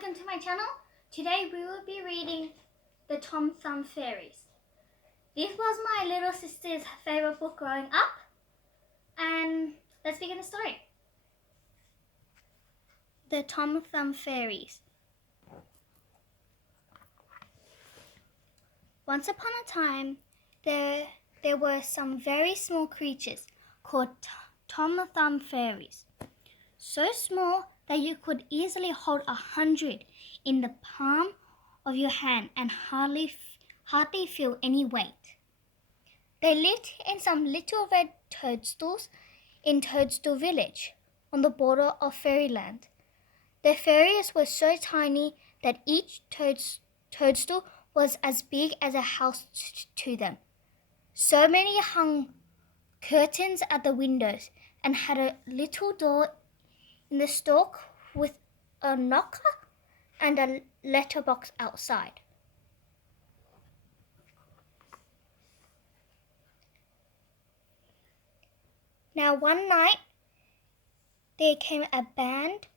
welcome to my channel. Today we will be reading The Tom Thumb Fairies. This was my little sister's favourite book growing up, and let's begin the story. The Tom Thumb Fairies. Once upon a time, there were some very small creatures called Tom Thumb Fairies. So small that you could easily hold 100 in the palm of your hand and hardly feel any weight. They lived in some little red toadstools in Toadstool Village, on the border of fairyland. The fairies were so tiny that each toadstool was as big as a house to them. So many hung curtains at the windows and had a little door in the stalk with a knocker and a letterbox outside. Now one night there came a band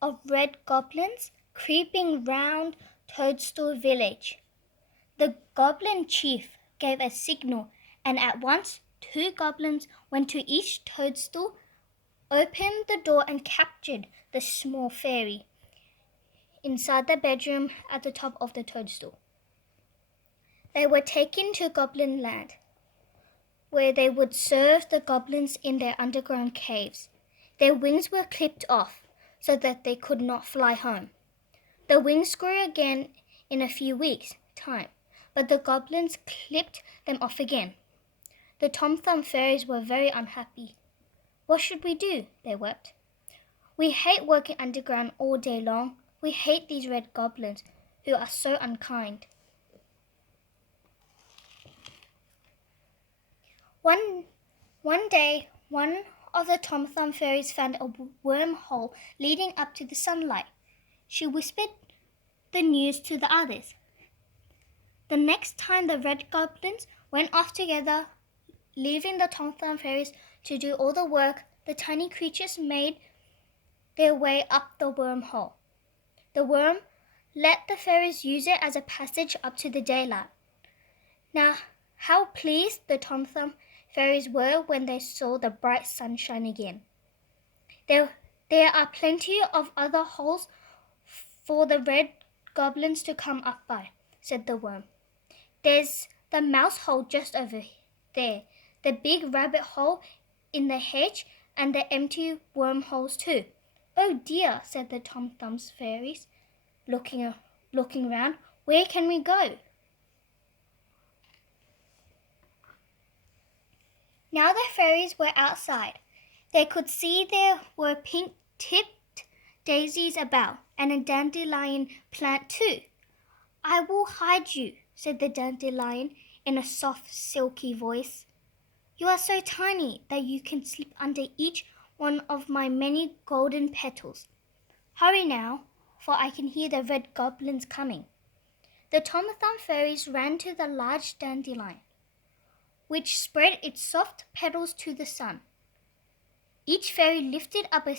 of red goblins creeping round Toadstool Village. The goblin chief gave a signal, and at once 2 goblins went to each toadstool, opened the door and captured the small fairy inside the bedroom at the top of the toadstool. They were taken to Goblin Land, where they would serve the goblins in their underground caves. Their wings were clipped off so that they could not fly home. The wings grew again in a few weeks' time, but the goblins clipped them off again. The Tom Thumb Fairies were very unhappy. "What should we do?" they wept. "We hate working underground all day long. We hate these red goblins who are so unkind." One day, one of the Tom Thumb Fairies found a wormhole leading up to the sunlight. She whispered the news to the others. The next time the red goblins went off together, leaving the Tom Thumb Fairies to do all the work, the tiny creatures made their way up the wormhole. The worm let the fairies use it as a passage up to the daylight. Now, how pleased the Tom Thumb Fairies were when they saw the bright sunshine again. There are plenty of other holes for the red goblins to come up by," said the worm. "There's the mouse hole just over there, the big rabbit hole in the hedge, and the empty wormholes too." "Oh dear," said the Tom Thumb Fairies, looking round. "Where can we go?" Now the fairies were outside. They could see there were pink-tipped daisies about, and a dandelion plant too. "I will hide you," said the dandelion in a soft, silky voice. "You are so tiny that you can slip under each one of my many golden petals. Hurry now, for I can hear the red goblins coming." The Tom Thumb Fairies ran to the large dandelion, which spread its soft petals to the sun. Each fairy lifted up a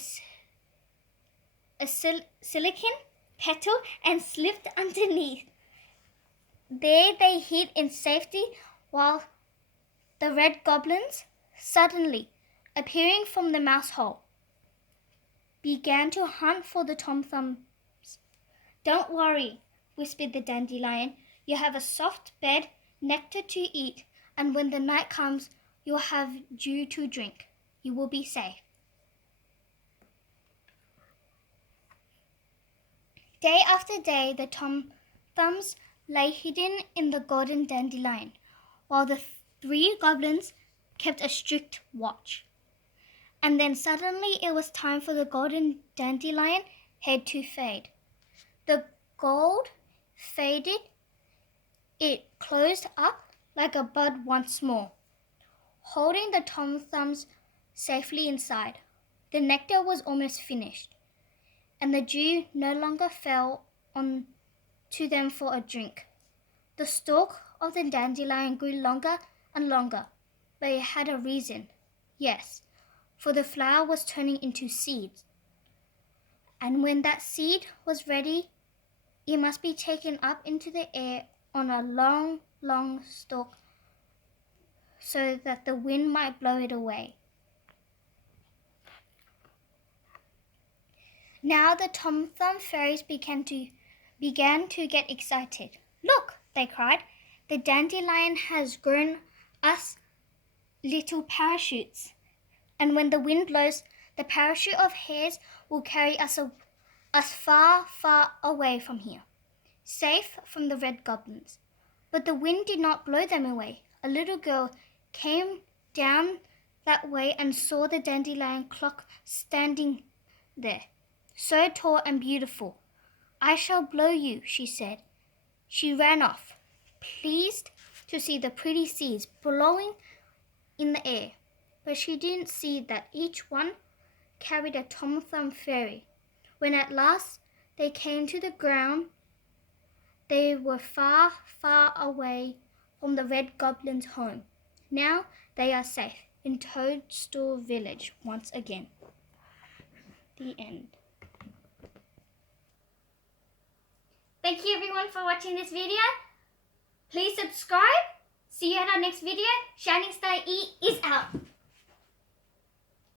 silicon petal and slipped underneath. There they hid in safety while the red goblins, suddenly appearing from the mouse hole, began to hunt for the Tom Thumbs. "Don't worry," whispered the dandelion. "You have a soft bed, nectar to eat, and when the night comes, you'll have dew to drink. You will be safe." Day after day, the Tom Thumbs lay hidden in the golden dandelion, while the 3 goblins kept a strict watch. And then suddenly it was time for the golden dandelion head to fade. The gold faded. It closed up like a bud once more, holding the Tom Thumbs safely inside. The nectar was almost finished, and the dew no longer fell on to them for a drink. The stalk of the dandelion grew longer and longer, but it had a reason. Yes, for the flower was turning into seeds. And when that seed was ready, it must be taken up into the air on a long, long stalk so that the wind might blow it away. Now the Tom Thumb fairies began to get excited. "Look," they cried, "the dandelion has grown us little parachutes, and when the wind blows, the parachute of hairs will carry us far, far away from here, safe from the red goblins." But the wind did not blow them away. A little girl came down that way and saw the dandelion clock standing there, so tall and beautiful. "I shall blow you," she said. She ran off, pleased to see the pretty seeds blowing in the air. But she didn't see that each one carried a Tom Thumb fairy. When at last they came to the ground, they were far, far away from the red goblin's home. Now they are safe in Toadstool Village once again. The end. Thank you everyone for watching this video. Please subscribe. See you at our next video. Shining Star E is out.